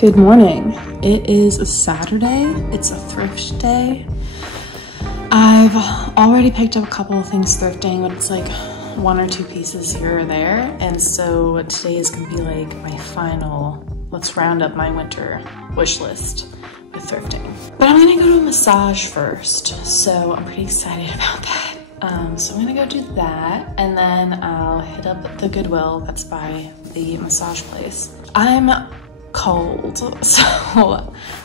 Good morning. It is a Saturday. It's a thrift day. I've already picked up a couple of things thrifting, but it's like one or two pieces here or there. And so today is gonna be like my final, let's round up my winter wish list with thrifting. But I'm gonna go to a massage first. So I'm pretty excited about that. So I'm gonna go do that, and then I'll hit up the Goodwill that's by the massage place. I'm cold, so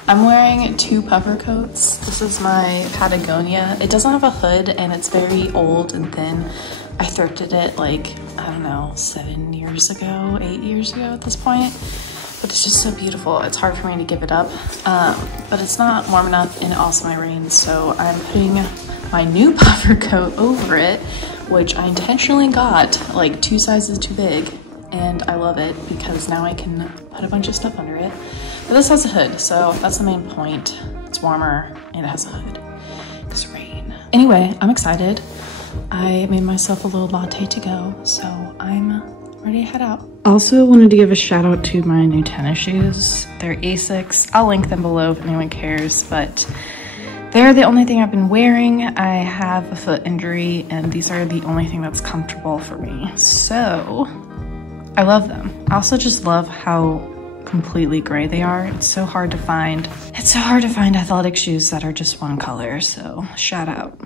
I'm wearing two puffer coats. This is my Patagonia. It doesn't have a hood and it's very old and thin. I thrifted it like, I don't know, 7 years ago, 8 years ago at this point. But it's just so beautiful. It's hard for me to give it up, but it's not warm enough and it also might rain, so I'm putting my new puffer coat over it, which I intentionally got like 2 sizes too big. And I love it because now I can put a bunch of stuff under it. But this has a hood, so that's the main point. It's warmer and it has a hood. It's rain. Anyway, I'm excited. I made myself a little latte to go, so I'm ready to head out. Also wanted to give a shout out to my new tennis shoes. They're Asics. I'll link them below if anyone cares, but they're the only thing I've been wearing. I have a foot injury and these are the only thing that's comfortable for me. So I love them. I also just love how completely gray they are. It's so hard to find. It's so hard to find athletic shoes that are just one color, so shout out.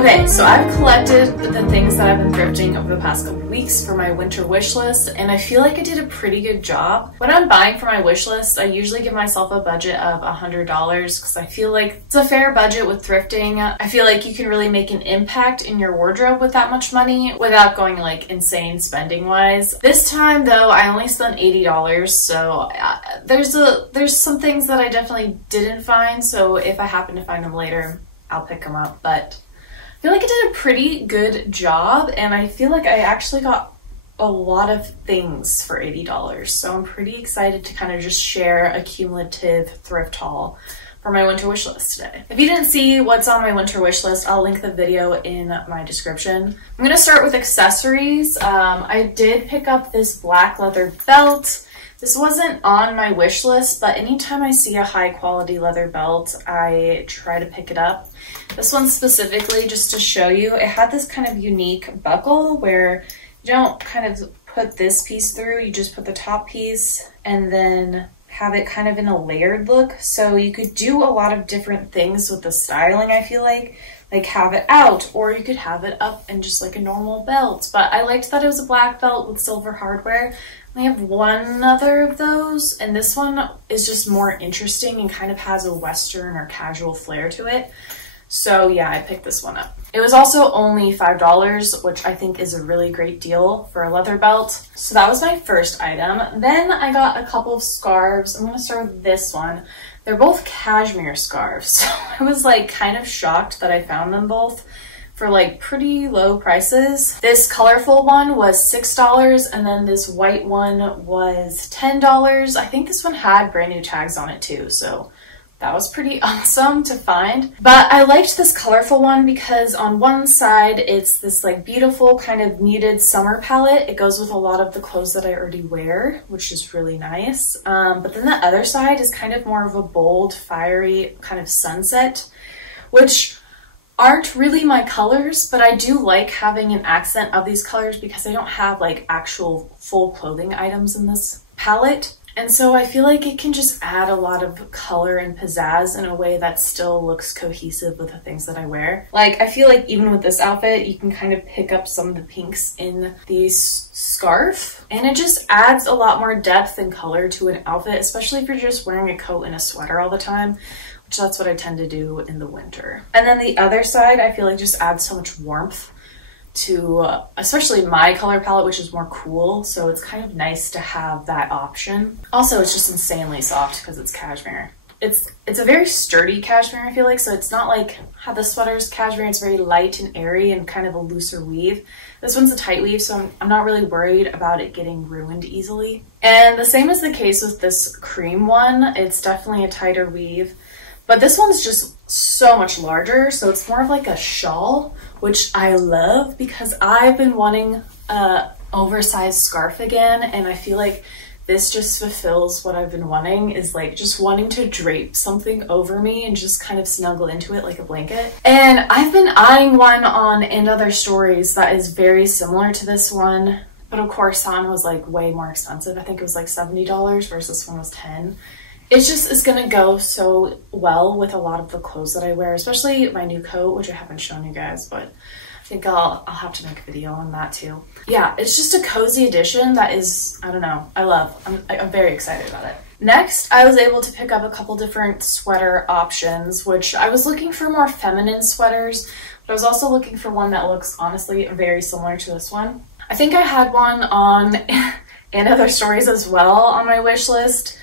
Okay, so I've collected the things that I've been thrifting over the past couple weeks for my winter wish list, and I feel like I did a pretty good job. When I'm buying for my wish list, I usually give myself a budget of $100 because I feel like it's a fair budget with thrifting. I feel like you can really make an impact in your wardrobe with that much money without going like insane spending wise. This time though, I only spent $80, so there's some things that I definitely didn't find, so if I happen to find them later, I'll pick them up. But I feel like I did a pretty good job, and I feel like I actually got a lot of things for $80. So I'm pretty excited to kind of just share a cumulative thrift haul for my winter wish list today. If you didn't see what's on my winter wish list, I'll link the video in my description. I'm gonna start with accessories. I did pick up this black leather belt. This wasn't on my wish list, but anytime I see a high quality leather belt, I try to pick it up. This one specifically, just to show you, it had this kind of unique buckle where you don't kind of put this piece through, you just put the top piece and then have it kind of in a layered look. So you could do a lot of different things with the styling, I feel like have it out, or you could have it up in just like a normal belt. But I liked that it was a black belt with silver hardware. I have one other of those, and this one is just more interesting and kind of has a Western or casual flair to it. So yeah, I picked this one up. It was also only $5, which I think is a really great deal for a leather belt. So that was my first item. Then I got a couple of scarves. I'm gonna start with this one. They're both cashmere scarves. So I was like kind of shocked that I found them both for like pretty low prices. This colorful one was $6, and then this white one was $10. I think this one had brand new tags on it too, so that was pretty awesome to find. But I liked this colorful one because on one side, it's this like beautiful kind of muted summer palette. It goes with a lot of the clothes that I already wear, which is really nice. But then the other side is kind of more of a bold, fiery kind of sunset, which aren't really my colors, but I do like having an accent of these colors because I don't have like actual full clothing items in this palette. And so I feel like it can just add a lot of color and pizzazz in a way that still looks cohesive with the things that I wear. Like, I feel like even with this outfit, you can kind of pick up some of the pinks in the scarf, and it just adds a lot more depth and color to an outfit, especially if you're just wearing a coat and a sweater all the time, which that's what I tend to do in the winter. And then the other side, I feel like just adds so much warmth to especially my color palette, which is more cool, so it's kind of nice to have that option. Also, it's just insanely soft because it's cashmere. It's a very sturdy cashmere, I feel like, so it's not like how the sweater's cashmere. It's very light and airy and kind of a looser weave. This one's a tight weave, so I'm not really worried about it getting ruined easily. And the same is the case with this cream one. It's definitely a tighter weave, but this one's just so much larger, so it's more of like a shawl, which I love because I've been wanting a oversized scarf again, and I feel like this just fulfills what I've been wanting, is like just wanting to drape something over me and just kind of snuggle into it like a blanket. And I've been eyeing one on And Other Stories that is very similar to this one, but of course that one was like way more expensive. I think it was like $70 versus this one was $10. It's just, it's gonna go so well with a lot of the clothes that I wear, especially my new coat, which I haven't shown you guys, but I think I'll have to make a video on that too. Yeah, it's just a cozy addition that is, I don't know, I love. I'm very excited about it. Next, I was able to pick up a couple different sweater options, which I was looking for more feminine sweaters, but I was also looking for one that looks honestly very similar to this one. I think I had one on And Other Stories as well on my wish list.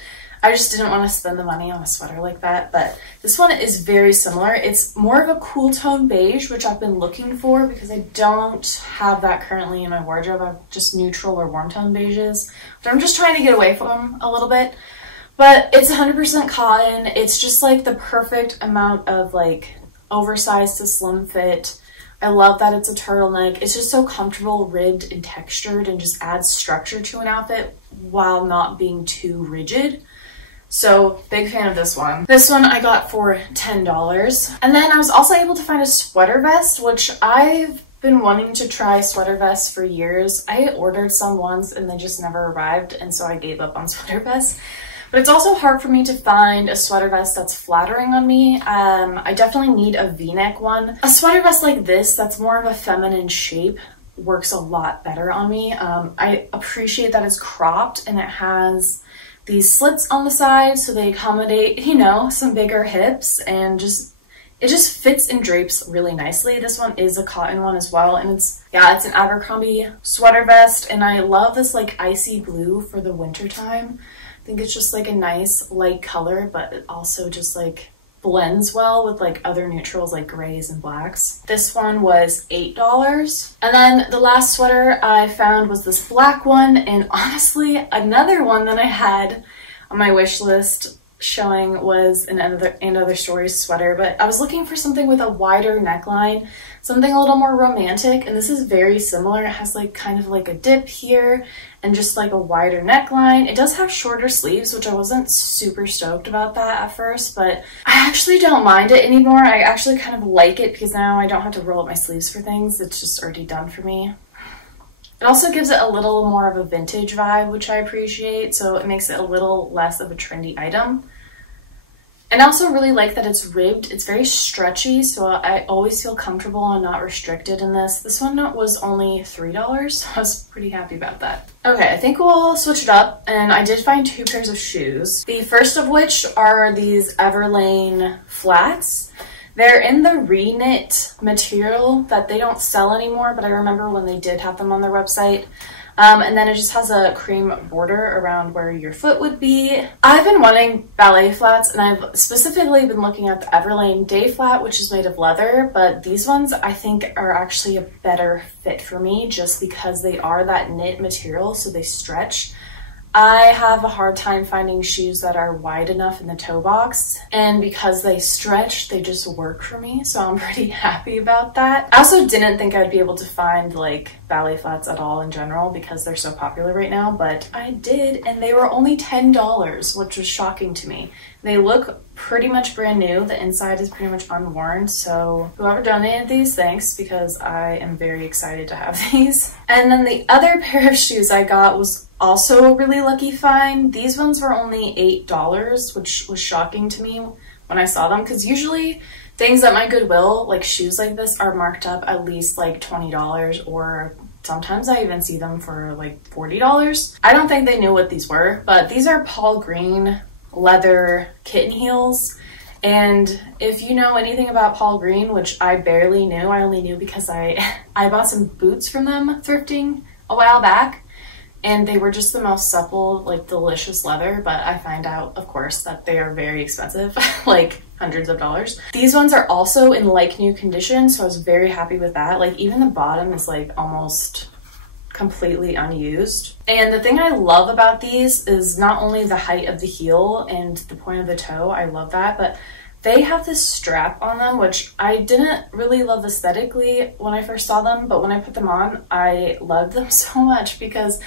I just didn't want to spend the money on a sweater like that, but this one is very similar. It's more of a cool tone beige, which I've been looking for because I don't have that currently in my wardrobe. I have just neutral or warm tone beiges, but I'm just trying to get away from a little bit. But it's 100% cotton. It's just like the perfect amount of like oversized to slim fit. I love that it's a turtleneck. It's just so comfortable, ribbed and textured, and just adds structure to an outfit while not being too rigid. So big fan of this one. This one I got for $10. And then I was also able to find a sweater vest, which I've been wanting to try sweater vests for years. I ordered some once and they just never arrived, and so I gave up on sweater vests. But it's also hard for me to find a sweater vest that's flattering on me. I definitely need a v-neck one. A sweater vest like this that's more of a feminine shape works a lot better on me. I appreciate that it's cropped and it has these slits on the side so they accommodate, you know, some bigger hips, and it just fits and drapes really nicely. This one is a cotton one as well, and it's an Abercrombie sweater vest, and I love this like icy blue for the winter time. I think it's just like a nice light color, but it also just like blends well with like other neutrals like grays and blacks. This one was $8. And then the last sweater I found was this black one, and honestly another one that I had on my wish list showing was an Another Stories sweater, but I was looking for something with a wider neckline, something a little more romantic, and this is very similar. It has like kind of like a dip here and just like a wider neckline. It does have shorter sleeves, which I wasn't super stoked about that at first, but I actually don't mind it anymore. I actually kind of like it because now I don't have to roll up my sleeves for things. It's just already done for me. It also gives it a little more of a vintage vibe, which I appreciate, so it makes it a little less of a trendy item. And I also really like that it's ribbed. It's very stretchy, so I always feel comfortable and not restricted in this. This one was only $3, so I was pretty happy about that. Okay, I think we'll switch it up, and I did find 2 pairs of shoes. The first of which are these Everlane flats. They're in the re-knit material that they don't sell anymore, but I remember when they did have them on their website. And then it just has a cream border around where your foot would be. I've been wanting ballet flats, and I've specifically been looking at the Everlane day flat, which is made of leather, but these ones I think are actually a better fit for me just because they are that knit material, so they stretch. I have a hard time finding shoes that are wide enough in the toe box, and because they stretch, they just work for me, so I'm pretty happy about that. I also didn't think I'd be able to find like ballet flats at all in general because they're so popular right now, but I did, and they were only $10, which was shocking to me. They look pretty much brand new. The inside is pretty much unworn, so whoever donated these, thanks, because I am very excited to have these. And then the other pair of shoes I got was also a really lucky find. These ones were only $8, which was shocking to me when I saw them, because usually things at my Goodwill, like shoes like this, are marked up at least like $20, or sometimes I even see them for like $40. I don't think they knew what these were, but these are Paul Green leather kitten heels. And if you know anything about Paul Green, which I barely knew, I only knew because I bought some boots from them thrifting a while back, and they were just the most supple, like delicious leather, but I find out, of course, that they are very expensive, like hundreds of dollars. These ones are also in like new condition, so I was very happy with that. Like even the bottom is like almost completely unused. And the thing I love about these is not only the height of the heel and the point of the toe, I love that, but they have this strap on them, which I didn't really love aesthetically when I first saw them, but when I put them on, I loved them so much because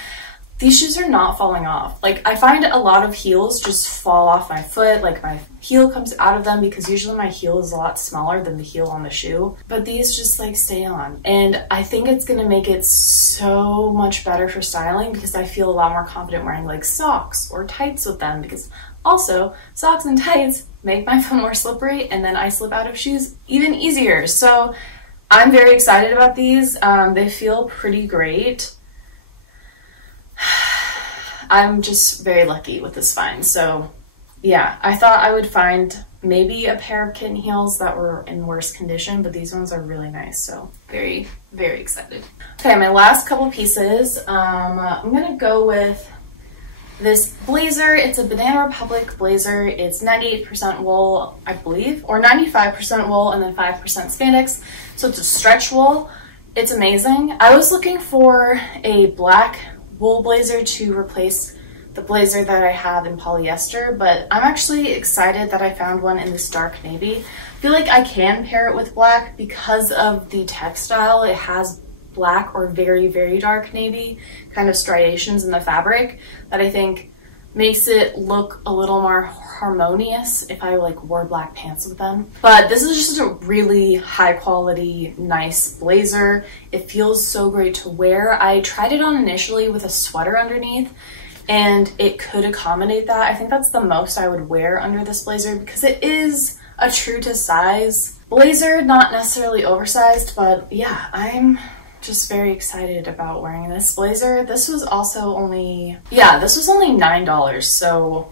these shoes are not falling off. Like I find a lot of heels just fall off my foot, like my heel comes out of them because usually my heel is a lot smaller than the heel on the shoe, but these just like stay on. And I think it's gonna make it so much better for styling because I feel a lot more confident wearing like socks or tights with them, because also socks and tights make my foot more slippery, and then I slip out of shoes even easier. So I'm very excited about these. They feel pretty great. I'm just very lucky with this find. So yeah, I thought I would find maybe a pair of kitten heels that were in worse condition, but these ones are really nice. So very, very excited. Okay, my last couple pieces. I'm gonna go with this blazer. It's a Banana Republic blazer. It's 98% wool, I believe, or 95% wool and then 5% spandex. So it's a stretch wool. It's amazing. I was looking for a black wool blazer to replace the blazer that I have in polyester, but I'm actually excited that I found one in this dark navy. I feel like I can pair it with black because of the textile. It has black or very, very dark navy kind of striations in the fabric that I think makes it look a little more harmonious if I like wore black pants with them. But this is just a really high quality, nice blazer. It feels so great to wear. I tried it on initially with a sweater underneath, and it could accommodate that. I think that's the most I would wear under this blazer because it is a true to size blazer, not necessarily oversized, but yeah, I'm just very excited about wearing this blazer. This was also only, yeah, this was only $9, so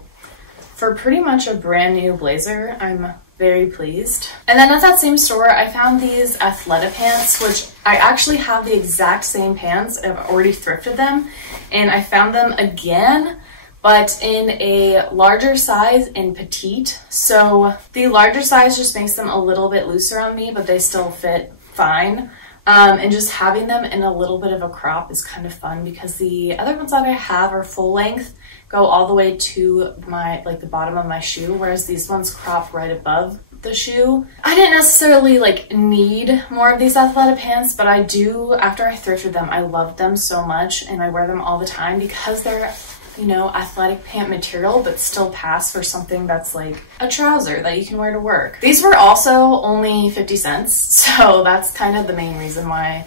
for pretty much a brand new blazer, I'm very pleased. And then at that same store, I found these Athleta pants, which I actually have the exact same pants. I've already thrifted them, and I found them again, but in a larger size in petite. So the larger size just makes them a little bit looser on me, but they still fit fine. And just having them in a little bit of a crop is kind of fun because the other ones that I have are full length, go all the way to my, like the bottom of my shoe, whereas these ones crop right above the shoe. I didn't necessarily like need more of these Athleta pants, but I do, after I thrifted them, I loved them so much and I wear them all the time because they're, you know, athletic pant material, but still pass for something that's like a trouser that you can wear to work. These were also only 50 cents, so that's kind of the main reason why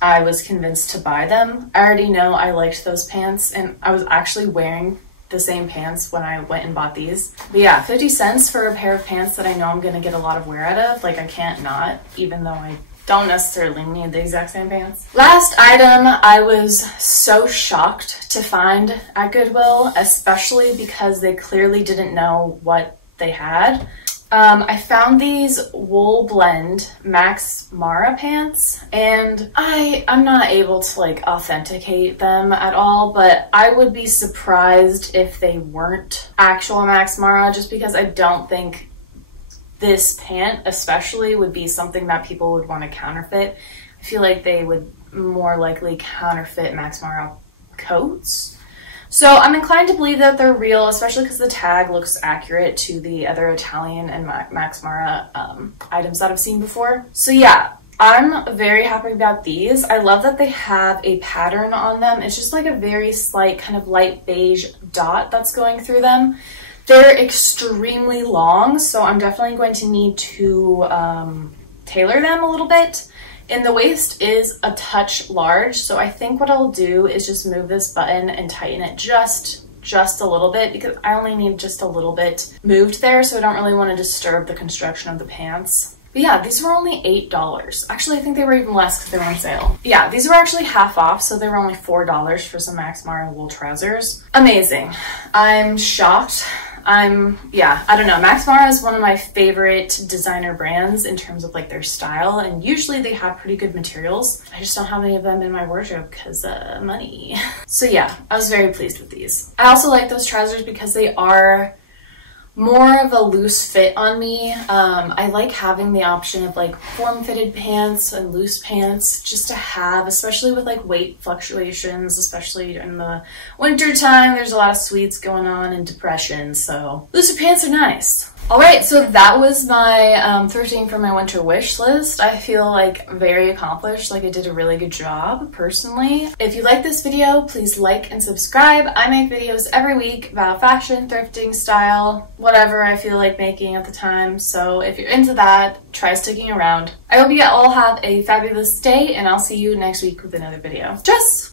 I was convinced to buy them. I already know I liked those pants, and I was actually wearing the same pants when I went and bought these. But yeah, 50 cents for a pair of pants that I know I'm gonna get a lot of wear out of. Like, I can't not, even though I don't necessarily need the exact same pants. Last item I was so shocked to find at Goodwill, especially because they clearly didn't know what they had. I found these wool blend Max Mara pants, and I'm not able to like authenticate them at all, but I would be surprised if they weren't actual Max Mara, just because I don't think this pant especially would be something that people would want to counterfeit. I feel like they would more likely counterfeit Max Mara coats. So I'm inclined to believe that they're real, especially because the tag looks accurate to the other Italian and Max Mara items that I've seen before. So yeah, I'm very happy about these. I love that they have a pattern on them. It's just like a very slight kind of light beige dot that's going through them. They're extremely long, so I'm definitely going to need to tailor them a little bit. And the waist is a touch large, so I think what I'll do is just move this button and tighten it just a little bit, because I only need just a little bit moved there, so I don't really want to disturb the construction of the pants. But yeah, these were only $8. Actually, I think they were even less because they were on sale. Yeah, these were actually half off, so they were only $4 for some Max Mara wool trousers. Amazing. I'm shocked. Yeah, I don't know. Max Mara is one of my favorite designer brands in terms of like their style, and usually they have pretty good materials. I just don't have any of them in my wardrobe because money. So yeah, I was very pleased with these. I also like those trousers because they are more of a loose fit on me. I like having the option of like form-fitted pants and loose pants just to have, especially with like weight fluctuations, especially in the winter time. There's a lot of sweets going on and depression, so looser pants are nice. All right, so that was my thrifting for my winter wish list. I feel like very accomplished, like I did a really good job personally. If you like this video, please like and subscribe. I make videos every week about fashion, thrifting, style, whatever I feel like making at the time. So if you're into that, try sticking around. I hope you all have a fabulous day, and I'll see you next week with another video. Cheers!